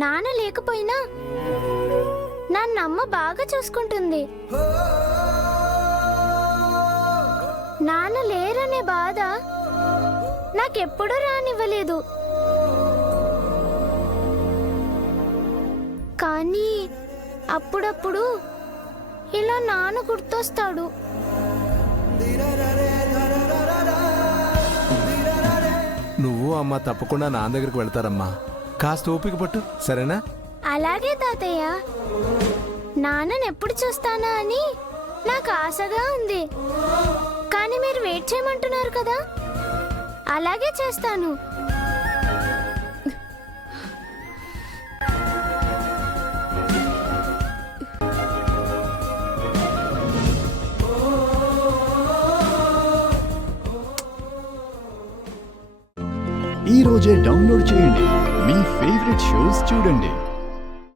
నాన్న లేకపోయినా నన్నమ్మ బాగా చూసుకుంటుంది. నాన్న లేరనే బాధ నాకెప్పుడూ రానివ్వలేదు. కానీ అప్పుడప్పుడు ఇలా నాన్న గుర్తొస్తాడు. నువ్వు అమ్మ తప్పకుండా నాన్న దగ్గరికి వెళ్తారమ్మా. కాస్త ఓపిక పట్టు, సరేనా? అలాగే తాతయ్య. నాన్నని ఎప్పుడు చూస్తానా అని నాకు ఆశగా ఉంది. కానీ మీరు వెయిట్ చేయమంటున్నారు కదా, అలాగే చేస్తాను. ఈ రోజే డౌన్లోడ్ చేయండి. మీ ఫేవరెట్ షోస్ చూడండి.